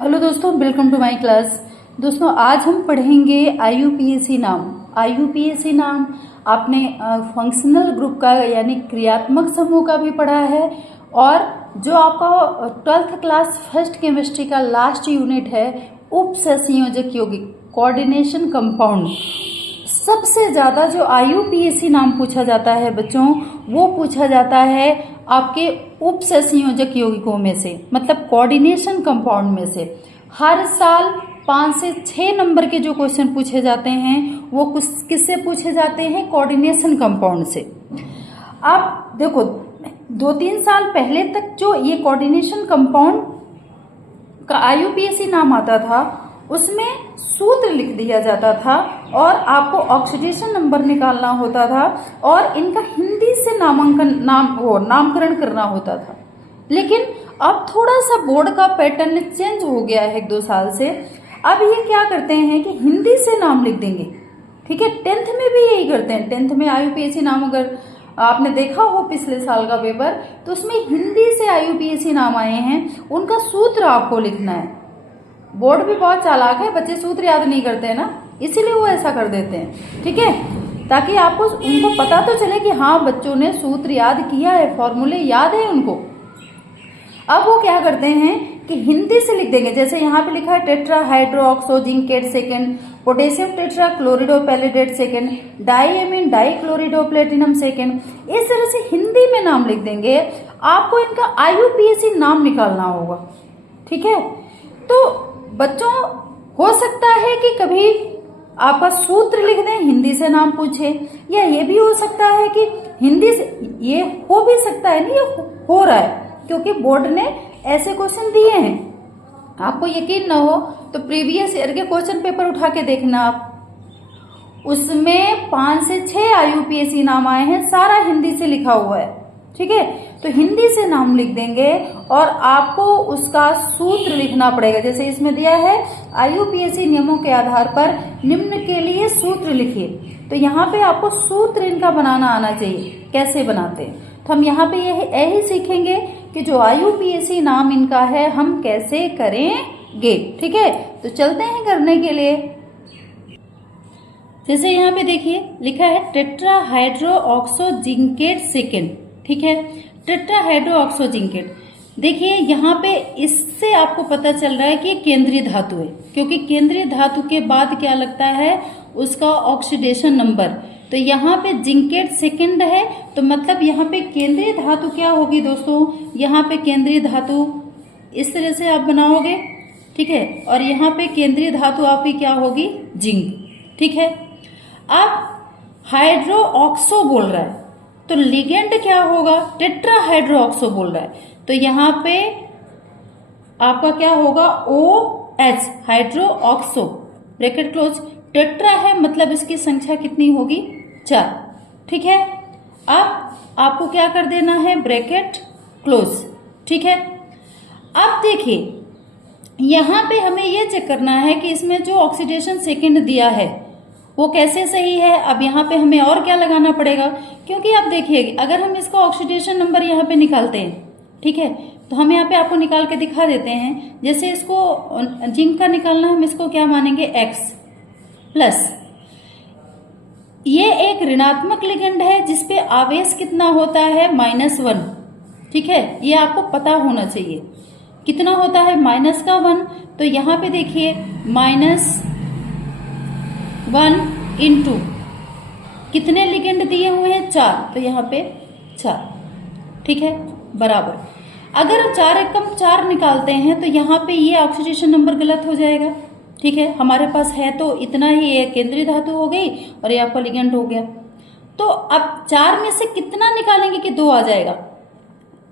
Hello दोस्तों, welcome to my class. दोस्तों आज हम पढ़ेंगे आईयूपीएसी नाम। आईयूपीएसी नाम आपने फंक्शनल ग्रुप का यानी क्रियात्मक समूह का भी पढ़ा है, और जो आपका 12th क्लास फर्स्ट केमिस्ट्री का लास्ट यूनिट है उप सहसंयोजक यौगिक कोऑर्डिनेशन कंपाउंड। सबसे ज़्यादा जो आईयूपीएसी नाम पूछा जाता है बच्चों, वो पूछा जाता है आपके उप सहसंयोजक यौगिकों में से, मतलब कोऑर्डिनेशन कंपाउंड में से। हर साल 5 से 6 नंबर के जो क्वेश्चन पूछे जाते हैं वो किससे पूछे जाते हैं? कोऑर्डिनेशन कंपाउंड से। आप देखो 2-3 साल पहले तक जो ये कोऑर्डिनेशन कंपाउंड का आईयूपीएसी नाम आता था उसमें सूत्र लिख दिया जाता था और आपको ऑक्सीडेशन नंबर निकालना होता था और इनका हिंदी से नामकरण करना होता था। लेकिन अब थोड़ा सा बोर्ड का पैटर्न चेंज हो गया है 1-2 साल से। अब ये क्या करते हैं कि हिंदी से नाम लिख देंगे, ठीक है। 10th में भी यही करते हैं। 10th में आईयूपीएसी नाम अगर आपने देखा हो पिछले साल का पेपर, तो उसमें हिंदी से आईयूपीएसी नाम आए हैं, उनका सूत्र आपको लिखना है। बोर्ड भी बहुत चालाक है, बच्चे सूत्र याद नहीं करते हैं ना, इसीलिए वो ऐसा कर देते हैं, ठीक है, ताकि आपको उनको पता तो चले कि हाँ बच्चों ने सूत्र याद किया है, फॉर्मूले याद है उनको। अब वो क्या करते हैं कि हिंदी से लिख देंगे। जैसे यहाँ पे लिखा है tetra hydroxo zincate second, potassium tetra chlorido palladate second, diamine dichlorido platinum second. इस तरह से हिंदी में नाम लिख देंगे। आपको इनका आईयूपीएसी नाम निकालना होगा, ठीक है। तो बच्चों हो सकता है कि कभी आपका सूत्र लिख दें, हिंदी से नाम पूछे, या ये भी हो सकता है कि हिंदी से, ये हो भी सकता है, नहीं ये हो रहा है क्योंकि बोर्ड ने ऐसे क्वेश्चन दिए हैं। आपको यकीन ना हो तो प्रीवियस ईयर के क्वेश्चन पेपर उठा के देखना आप, उसमें 5 से 6 आईयूपीएसी नाम आए हैं, सारा हिंदी से लिखा हुआ है, ठीक है। तो हिंदी से नाम लिख देंगे और आपको उसका सूत्र लिखना पड़ेगा। जैसे इसमें दिया है आईयूपीएसी नियमों के आधार पर निम्न के लिए सूत्र लिखिए, तो यहाँ पे आपको सूत्र इनका बनाना आना चाहिए। कैसे बनाते हैं तो हम यहाँ पे यही सीखेंगे कि जो आईयूपीएसी नाम इनका है हम कैसे करेंगे, ठीक है। तो चलते हैं करने के लिए। जैसे यहाँ पे देखिए लिखा है tetra hydro oxo zincate second, ठीक है, टेट्रा हाइड्रो ऑक्सो जिंकेट। देखिए यहाँ पे इससे आपको पता चल रहा है कि केंद्रीय धातु है, क्योंकि केंद्रीय धातु के बाद क्या लगता है उसका ऑक्सीडेशन नंबर। तो यहाँ पे जिंकेट सेकेंड है, तो मतलब यहाँ पे केंद्रीय धातु क्या होगी दोस्तों? यहाँ पे केंद्रीय धातु इस तरह से आप बनाओगे, ठीक है, और यहाँ पे केंद्रीय धातु आपकी क्या होगी? जिंक, ठीक है। अब हाइड्रो ऑक्सो बोल रहा है तो लिगेंड क्या होगा? टेट्रा हाइड्रो ऑक्सो बोल रहा है, तो यहाँ पे आपका क्या होगा? OH hydro oxo, bracket close. Tetra है मतलब इसकी संख्या कितनी होगी? 4, ठीक है। अब आपको क्या कर देना है? ब्रैकेट क्लोज, ठीक है। अब देखिए यहाँ पे हमें ये चेक करना है कि इसमें जो ऑक्सीडेशन सेकेंड दिया है वो कैसे सही है। अब यहाँ पे हमें और क्या लगाना पड़ेगा, क्योंकि आप देखिए अगर हम इसका ऑक्सीडेशन नंबर यहाँ पे निकालते हैं, ठीक है, तो हम यहाँ पे आपको निकाल के दिखा देते हैं। जैसे इसको जिंक का निकालना, हम इसको क्या मानेंगे? X plus. ये एक ऋणात्मक लिगेंड है जिसपे आवेश कितना होता है? -1, ठीक है, ये आपको पता होना चाहिए कितना होता है? -1। तो यहाँ पे देखिए -1 इंटू कितने लिगेंड दिए हुए हैं? 4, तो यहाँ पे 4, ठीक है, बराबर। अगर 4 एकम 4 निकालते हैं तो यहाँ पे ये ऑक्सीडेशन नंबर गलत हो जाएगा, ठीक है। हमारे पास है तो इतना ही, ये केंद्रीय धातु हो गई और ये आपका लिगेंड हो गया। तो अब 4 में से कितना निकालेंगे कि 2 आ जाएगा?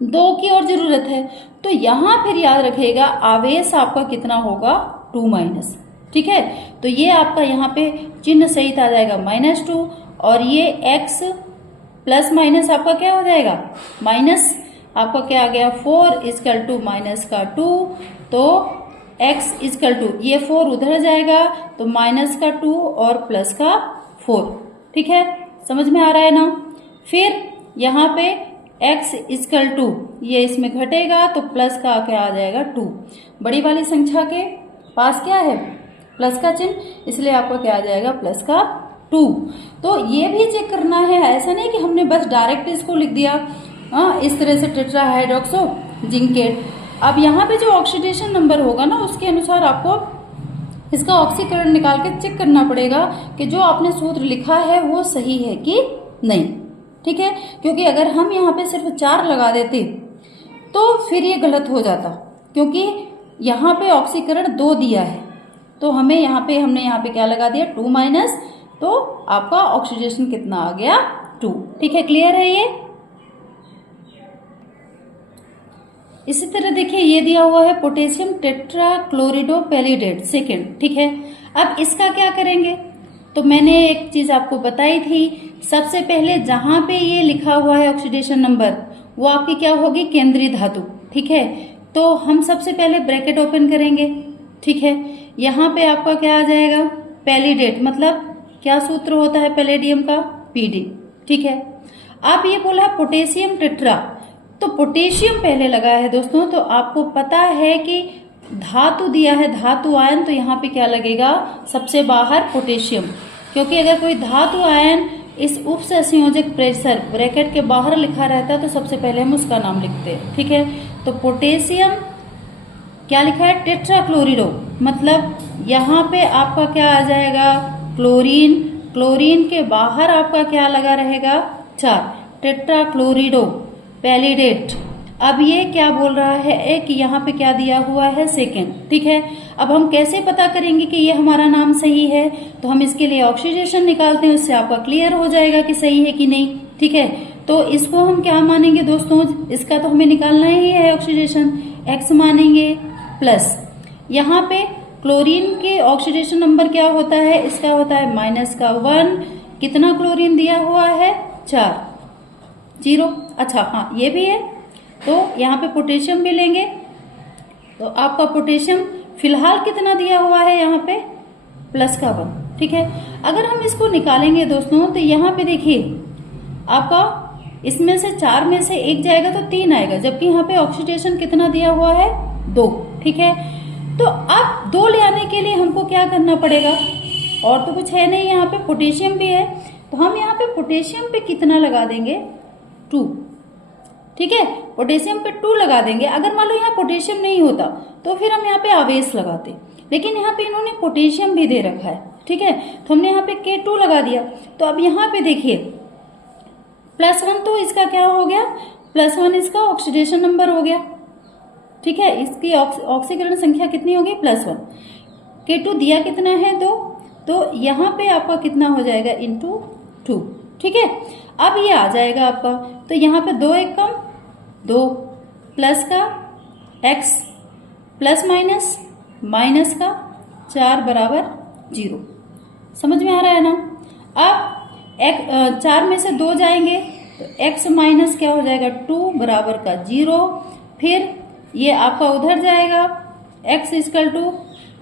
2 की और जरूरत है, तो यहाँ फिर याद रखिएगा आवेश आपका कितना होगा? 2-, ठीक है। तो ये आपका यहाँ पे चिन्ह सहित आ जाएगा -2, और ये x प्लस माइनस आपका क्या हो जाएगा? माइनस आपका क्या आ गया? 4 इजकल टू माइनस का 2, तो x इजकल टू ये 4 उधर जाएगा तो माइनस का 2 और प्लस का 4, ठीक है, समझ में आ रहा है ना। फिर यहाँ पे x इक्वल टू, ये इसमें घटेगा तो प्लस का क्या आ जाएगा 2। बड़ी वाली संख्या के पास क्या है, प्लस का चिन्ह, इसलिए आपको क्या आ जाएगा प्लस का 2। तो ये भी चेक करना है, ऐसा नहीं कि हमने बस डायरेक्ट इसको लिख दिया इस तरह से टेट्रा हाइड्रोक्सो जिंकेट। अब यहाँ पे जो ऑक्सीडेशन नंबर होगा ना उसके अनुसार आपको इसका ऑक्सीकरण निकाल के चेक करना पड़ेगा कि जो आपने सूत्र लिखा है वो सही है कि नहीं, ठीक है। क्योंकि अगर हम यहाँ पे सिर्फ 4 लगा देते तो फिर ये गलत हो जाता, क्योंकि यहाँ पे ऑक्सीकरण 2 दिया है तो हमने यहाँ पे क्या लगा दिया 2 माइनस, तो आपका ऑक्सीडेशन कितना आ गया 2। ठीक है, क्लियर है ये। इसी तरह देखिए ये दिया हुआ है पोटेशियम टेट्राक्लोरिडोपेलिडेट सेकेंड, ठीक है। अब इसका क्या करेंगे, तो मैंने एक चीज आपको बताई थी, सबसे पहले जहां पे ये लिखा हुआ है ऑक्सीडेशन नंबर वो आपकी क्या होगी केंद्रीय धातु, ठीक है। तो हम सबसे पहले ब्रैकेट ओपन करेंगे, ठीक है। यहाँ पे आपका क्या आ जाएगा पैलिडेट, मतलब क्या सूत्र होता है पैलेडियम का पीडी, ठीक है। अब ये बोला पोटेशियम टेट्रा, तो पोटेशियम पहले लगा है दोस्तों, तो आपको पता है कि धातु दिया है धातु आयन, तो यहाँ पे क्या लगेगा सबसे बाहर पोटेशियम, क्योंकि अगर कोई धातु आयन इस उप संयोजक प्रेशर ब्रैकेट के बाहर लिखा रहता है तो सबसे पहले हम उसका नाम लिखते हैं, ठीक है। तो पोटेशियम क्या लिखा है टेट्राक्लोरिडो, मतलब यहाँ पे आपका क्या आ जाएगा क्लोरीन, क्लोरीन के बाहर आपका क्या लगा रहेगा 4 टेट्राक्लोरिडो पैलिडेट। अब ये क्या बोल रहा है कि यहाँ पे क्या दिया हुआ है सेकेंड, ठीक है। अब हम कैसे पता करेंगे कि ये हमारा नाम सही है, तो हम इसके लिए ऑक्सीडेशन निकालते हैं, उससे आपका क्लियर हो जाएगा कि सही है कि नहीं, ठीक है। तो इसको हम क्या मानेंगे दोस्तों, इसका तो हमें निकालना ही है ऑक्सीडेशन, x मानेंगे प्लस यहाँ पे क्लोरीन के ऑक्सीडेशन नंबर क्या होता है, इसका होता है -1, कितना क्लोरीन दिया हुआ है 4, 0। अच्छा हाँ ये भी है, तो यहाँ पे पोटेशियम भी लेंगे, तो आपका पोटेशियम फिलहाल कितना दिया हुआ है यहाँ पे +1, ठीक है। अगर हम इसको निकालेंगे दोस्तों तो यहाँ पे देखिए आपका इसमें से 4 में से 1 जाएगा तो 3 आएगा, जबकि यहाँ पे ऑक्सीडेशन कितना दिया हुआ है 2, ठीक है। तो अब 2 ले आने के लिए हमको क्या करना पड़ेगा, और तो कुछ है नहीं, यहाँ पे पोटेशियम भी है, तो हम यहाँ पे पोटेशियम पे कितना लगा देंगे 2, ठीक है। पोटेशियम पे 2 लगा देंगे। अगर मान लो यहाँ पोटेशियम नहीं होता तो फिर हम यहाँ पे आवेश लगाते, लेकिन यहाँ पे इन्होंने पोटेशियम भी दे रखा है, ठीक है। तो हमने यहाँ पे K2 लगा दिया। तो अब यहाँ पे देखिए +1, तो इसका क्या हो गया +1 इसका ऑक्सीडेशन नंबर हो गया, ठीक है। इसकी ऑक्सीकरण संख्या कितनी होगी +1, K2 दिया कितना है 2, तो यहाँ पे आपका कितना हो जाएगा ×2, ठीक है। अब ये आ जाएगा आपका, तो यहाँ पे 2 1 कम 2 प्लस का x प्लस माइनस का 4 बराबर 0। समझ में आ रहा है ना। अब 4 में से 2 जाएंगे तो x माइनस क्या हो जाएगा 2 बराबर का 0, फिर ये आपका उधर जाएगा x इक्वल टू,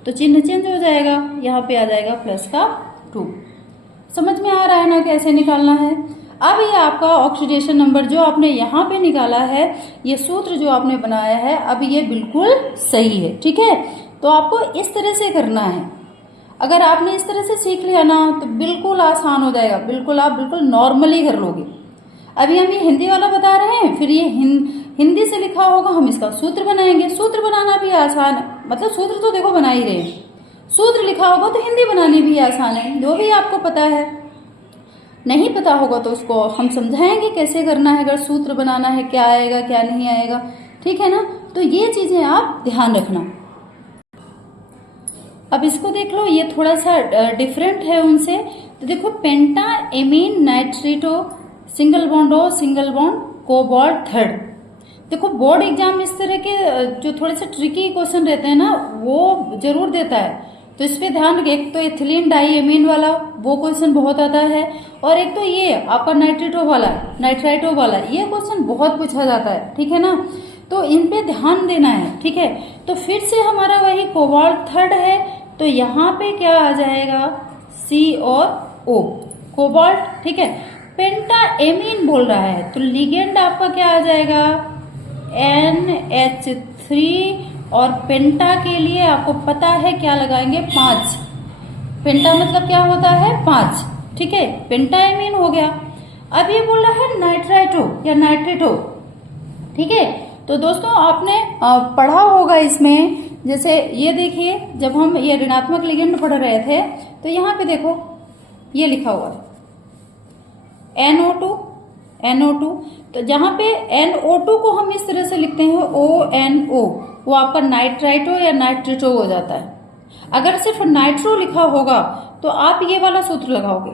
तो चिन्ह चेंज हो जाएगा, यहाँ पे आ जाएगा प्लस का 2। समझ में आ रहा है ना कैसे निकालना है। अब ये आपका ऑक्सीडेशन नंबर जो आपने यहाँ पे निकाला है, ये सूत्र जो आपने बनाया है, अब ये बिल्कुल सही है, ठीक है। तो आपको इस तरह से करना है, अगर आपने इस तरह से सीख लिया ना तो बिल्कुल आसान हो जाएगा, बिल्कुल आप बिल्कुल नॉर्मली कर लोगे। अभी हम ये हिंदी वाला बता रहे हैं, फिर ये हिंदी से लिखा होगा, हम इसका सूत्र बनाएंगे। सूत्र बनाना भी आसान है, मतलब सूत्र तो देखो बना ही रहे हैं, सूत्र लिखा होगा तो हिंदी बनानी भी आसान है। जो भी आपको पता है, नहीं पता होगा तो उसको हम समझाएंगे कैसे करना है, अगर सूत्र बनाना है क्या आएगा क्या नहीं आएगा, ठीक है ना। तो ये चीजें आप ध्यान रखना। अब इसको देख लो, ये थोड़ा सा डिफरेंट है उनसे। तो देखो पेंटा एमीन नाइट्रेटो सिंगल बॉन्ड कोबाल्ट 3। देखो बोर्ड एग्जाम इस तरह के जो थोड़े से ट्रिकी क्वेश्चन रहते हैं ना वो जरूर देता है, तो इस पे ध्यान रखें। एक तो एथिलीन डाई एमीन वाला वो क्वेश्चन बहुत आता है, और एक तो ये आपका नाइट्राइटो वाला ये क्वेश्चन बहुत पूछा जाता है, ठीक है ना। तो इन पे ध्यान देना है, ठीक है। तो फिर से हमारा वही कोबाल्ट 3 है, तो यहाँ पे क्या आ जाएगा C और O कोबाल्ट, ठीक है। पेंटाएमीन बोल रहा है, तो लिगेंड आपका क्या आ जाएगा, NH3, और पेंटा के लिए आपको पता है क्या लगाएंगे, 5। पेंटा मतलब क्या होता है, 5, ठीक है, पेंटाएमीन हो गया। अब ये बोल रहा है नाइट्राइटो या नाइट्रेटो, ठीक है। तो दोस्तों आपने पढ़ा होगा इसमें, जैसे ये देखिए जब हम ये ऋणात्मक लिगेंड पढ़ रहे थे तो यहाँ पे देखो ये लिखा हुआ है NO2, तो जहां पे NO2 को हम इस तरह से लिखते हैं ONO, वो आपका नाइट्राइटो या नाइट्रेटो हो जाता है। अगर सिर्फ नाइट्रो लिखा होगा तो आप ये वाला सूत्र लगाओगे,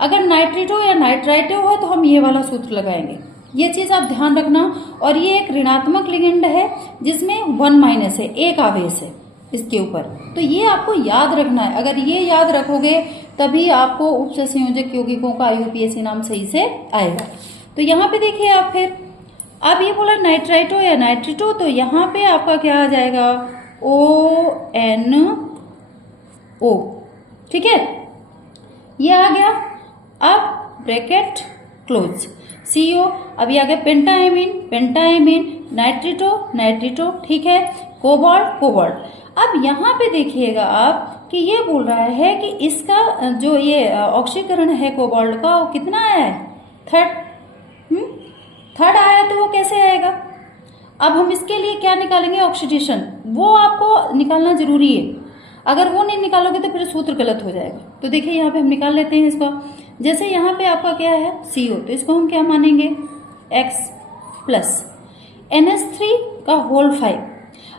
अगर नाइट्रेटो या नाइट्राइटो है तो हम ये वाला सूत्र लगाएंगे। ये चीज आप ध्यान रखना। और ये एक ऋणात्मक लिगेंड है जिसमें 1- है, एक आवेश है इसके ऊपर, तो ये आपको याद रखना है। अगर ये याद रखोगे तभी आपको उपसंयोजक यौगिकों का IUPAC नाम सही से आएगा। तो यहाँ पे देखिए आप फिर, अब ये बोला नाइट्राइटो या नाइट्रेटो, तो यहाँ पे आपका क्या आ जाएगा, ONO, ठीक है, ये आ गया। अब ब्रैकेट क्लोज, CO, अब ये आ गया पेंटाएमीन, नाइट्रेटो, ठीक है, कोबाल्ट। अब यहाँ पे देखिएगा आप कि ये बोल रहा है कि इसका जो ये ऑक्सीकरण है कोबाल्ट का, वो कितना आया है, 3rd आया, तो वो कैसे आएगा। अब हम इसके लिए क्या निकालेंगे, ऑक्सीडेशन, वो आपको निकालना जरूरी है। अगर वो नहीं निकालोगे तो फिर सूत्र गलत हो जाएगा। तो देखिए यहाँ पे हम निकाल लेते हैं इसका। जैसे यहाँ पे आपका क्या है, CO, तो इसको हम क्या मानेंगे, X प्लस NH3 का होल 5।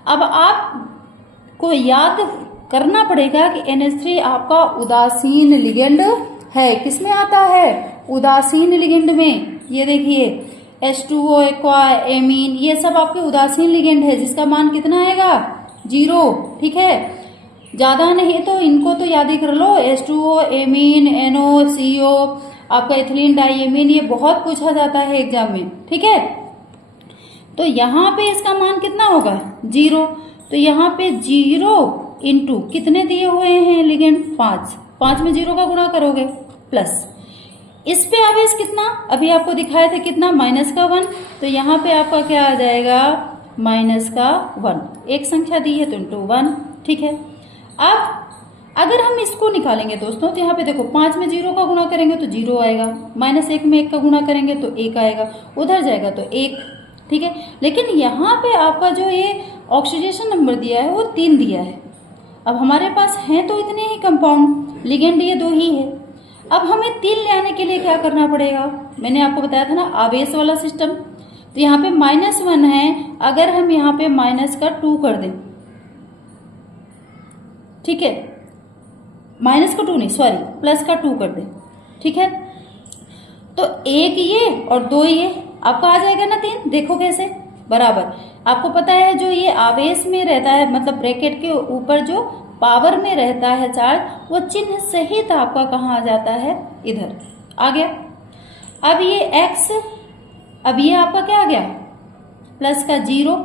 अब आपको याद करना पड़ेगा कि NH3 आपका उदासीन लिगेंड है। किसमें आता है, उदासीन लिगेंड में। ये देखिए H2O एक्वा, एमीन, ये सब आपके उदासीन लिगेंड है जिसका मान कितना आएगा, 0, ठीक है। ज्यादा नहीं तो इनको तो याद ही कर लो, H2O, एमीन, NO, CO, आपका एथिलीन डाइएमीन, ये बहुत पूछा जाता है एग्जाम में, ठीक है। तो यहाँ पे इसका मान कितना होगा, 0, तो यहाँ पे 0 इंटू कितने दिए हुए हैं लिगेंड, 5 में 0 का गुणा करोगे, प्लस इस पे आवेश कितना, अभी आपको दिखाए थे कितना, -1, तो यहाँ पे आपका क्या आ जाएगा, -1, एक संख्या दी है तो इंटू 1, ठीक है। अब अगर हम इसको निकालेंगे दोस्तों, तो यहाँ पे देखो 5 में 0 का गुणा करेंगे तो 0 आएगा, -1 में 1 का गुणा करेंगे तो 1 आएगा, उधर जाएगा तो 1, ठीक है। लेकिन यहाँ पे आपका जो ये ऑक्सीडेशन नंबर दिया है वो 3 दिया है। अब हमारे पास हैं तो इतने ही कंपाउंड, लिगेंड ये 2 ही है। अब हमें 3 ले आने के लिए क्या करना पड़ेगा, मैंने आपको बताया था ना, आवेश वाला सिस्टम। तो यहाँ पे -1 है, अगर हम यहाँ पे -2 कर दें, ठीक है, -2 नहीं, सॉरी, +2 कर दें, ठीक है, तो 1 ये और 2 ये आपका आ जाएगा ना 3। देखो कैसे, बराबर। आपको पता है जो ये आवेश में रहता है, मतलब ब्रैकेट के ऊपर जो पावर में रहता है चार्ज, वो चिन्ह सहित आपका कहाँ आ जाता है, इधर आ गया। अब ये X, अब ये आपका क्या आ गया, प्लस का 0,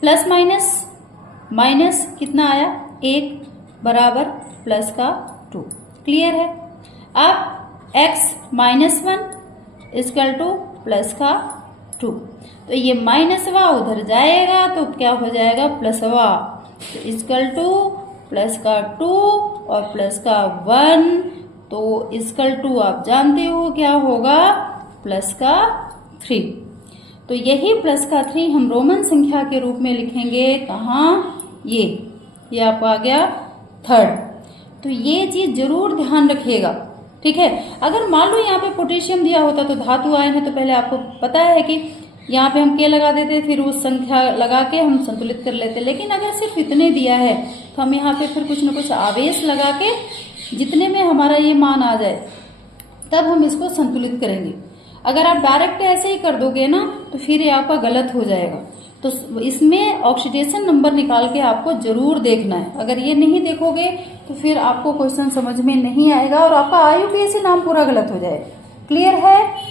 प्लस माइनस कितना आया, 1, बराबर प्लस का 2, क्लियर है। अब X -1 इक्वल टू प्लस का 2, तो ये माइनसवा उधर जाएगा तो क्या हो जाएगा, प्लसवा, तो इक्वल टू प्लस का 2 और प्लस का 1, तो इक्वल टू आप जानते हो क्या होगा, प्लस का 3। तो यही प्लस का 3 हम रोमन संख्या के रूप में लिखेंगे, कहाँ, ये आपको आ गया 3rd। तो ये चीज जरूर ध्यान रखिएगा, ठीक है। अगर मान लो यहाँ पे पोटेशियम दिया होता तो धातु आयन है, तो पहले आपको पता है कि यहाँ पे हम के लगा देते, फिर उस संख्या लगा के हम संतुलित कर लेते। लेकिन अगर सिर्फ इतने दिया है तो हम यहाँ पे फिर कुछ न कुछ आवेश लगा के जितने में हमारा ये मान आ जाए तब हम इसको संतुलित करेंगे। अगर आप डायरेक्ट ऐसे ही कर दोगे ना तो फिर ये आपका गलत हो जाएगा। तो इसमें ऑक्सीडेशन नंबर निकाल के आपको जरूर देखना है। अगर ये नहीं देखोगे तो फिर आपको क्वेश्चन समझ में नहीं आएगा और आपका IUPAC नाम पूरा गलत हो जाएगा। क्लियर है?